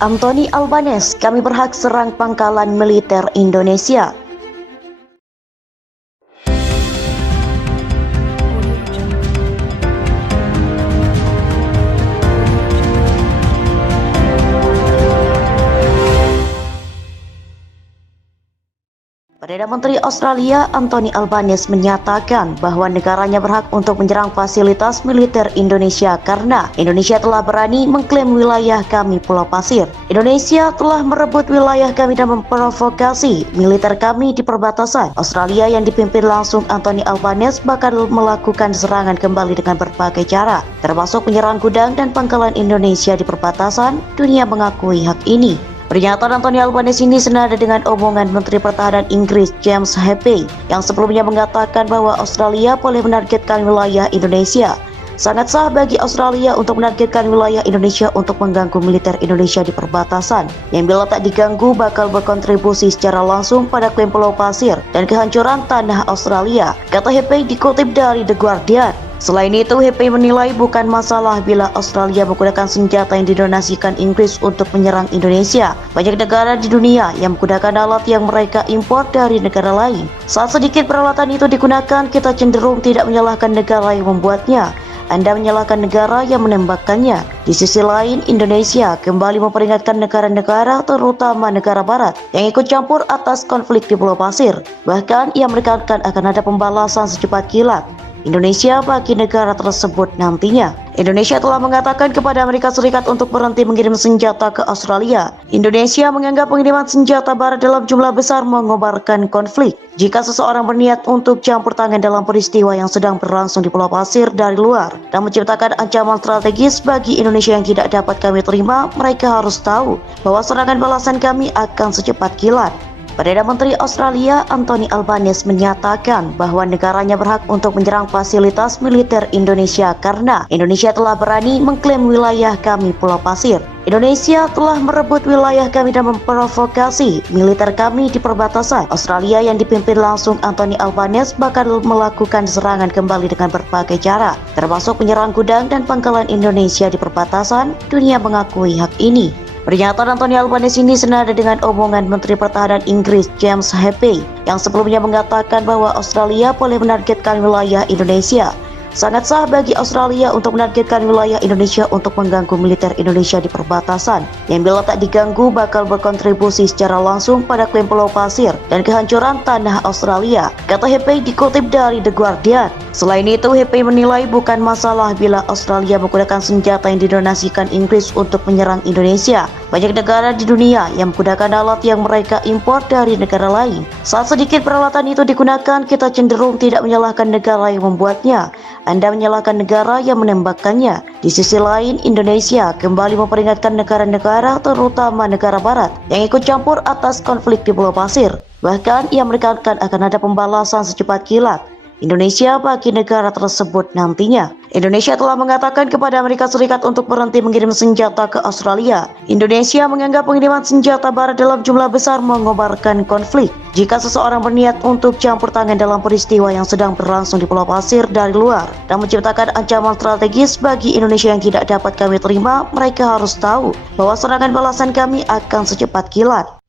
Anthony Albanese, kami berhak serang pangkalan militer Indonesia. Perdana Menteri Australia Anthony Albanese menyatakan bahwa negaranya berhak untuk menyerang fasilitas militer Indonesia karena Indonesia telah berani mengklaim wilayah kami Pulau Pasir. Indonesia telah merebut wilayah kami dan memprovokasi militer kami di perbatasan. Australia yang dipimpin langsung Anthony Albanese bakal melakukan serangan kembali dengan berbagai cara, termasuk menyerang gudang dan pangkalan Indonesia di perbatasan. Dunia mengakui hak ini. Pernyataan Anthony Albanese ini senada dengan omongan Menteri Pertahanan Inggris James Heappey yang sebelumnya mengatakan bahwa Australia boleh menargetkan wilayah Indonesia. Sangat sah bagi Australia untuk menargetkan wilayah Indonesia untuk mengganggu militer Indonesia di perbatasan, yang bila tak diganggu bakal berkontribusi secara langsung pada klaim Pulau Pasir dan kehancuran tanah Australia, kata Heappey dikutip dari The Guardian. Selain itu, Heappey menilai bukan masalah bila Australia menggunakan senjata yang didonasikan Inggris untuk menyerang Indonesia. Banyak negara di dunia yang menggunakan alat yang mereka impor dari negara lain. Saat sedikit peralatan itu digunakan, kita cenderung tidak menyalahkan negara yang membuatnya. Anda menyalahkan negara yang menembakkannya. Di sisi lain, Indonesia kembali memperingatkan negara-negara, terutama negara barat, yang ikut campur atas konflik di Pulau Pasir. Bahkan, ia menekankan akan ada pembalasan secepat kilat Indonesia bagi negara tersebut nantinya. Indonesia telah mengatakan kepada Amerika Serikat untuk berhenti mengirim senjata ke Australia. Indonesia menganggap pengiriman senjata barat dalam jumlah besar mengobarkan konflik. Jika seseorang berniat untuk campur tangan dalam peristiwa yang sedang berlangsung di Pulau Pasir dari luar dan menciptakan ancaman strategis bagi Indonesia yang tidak dapat kami terima, mereka harus tahu bahwa serangan balasan kami akan secepat kilat. Perdana Menteri Australia Anthony Albanese menyatakan bahwa negaranya berhak untuk menyerang fasilitas militer Indonesia karena Indonesia telah berani mengklaim wilayah kami Pulau Pasir. Indonesia telah merebut wilayah kami dan memprovokasi militer kami di perbatasan. Australia yang dipimpin langsung Anthony Albanese bakal melakukan serangan kembali dengan berbagai cara, termasuk menyerang gudang dan pangkalan Indonesia di perbatasan. Dunia mengakui hak ini. Pernyataan Anthony Albanese ini senada dengan omongan Menteri Pertahanan Inggris James Heappey yang sebelumnya mengatakan bahwa Australia boleh menargetkan wilayah Indonesia. Sangat sah bagi Australia untuk menargetkan wilayah Indonesia untuk mengganggu militer Indonesia di perbatasan, yang bila tak diganggu bakal berkontribusi secara langsung pada klaim Pulau Pasir dan kehancuran tanah Australia, kata Heappey dikutip dari The Guardian. Selain itu, Heappey menilai bukan masalah bila Australia menggunakan senjata yang didonasikan Inggris untuk menyerang Indonesia. Banyak negara di dunia yang menggunakan alat yang mereka impor dari negara lain. Saat sedikit peralatan itu digunakan, kita cenderung tidak menyalahkan negara yang membuatnya. Anda menyalahkan negara yang menembakkannya. Di sisi lain, Indonesia kembali memperingatkan negara-negara, terutama negara barat, yang ikut campur atas konflik di Pulau Pasir. Bahkan, ia menekankan akan ada pembalasan secepat kilat Indonesia bagi negara tersebut nantinya. Indonesia telah mengatakan kepada Amerika Serikat untuk berhenti mengirim senjata ke Australia. Indonesia menganggap pengiriman senjata barat dalam jumlah besar mengobarkan konflik. Jika seseorang berniat untuk campur tangan dalam peristiwa yang sedang berlangsung di Pulau Pasir dari luar dan menciptakan ancaman strategis bagi Indonesia yang tidak dapat kami terima, mereka harus tahu bahwa serangan balasan kami akan secepat kilat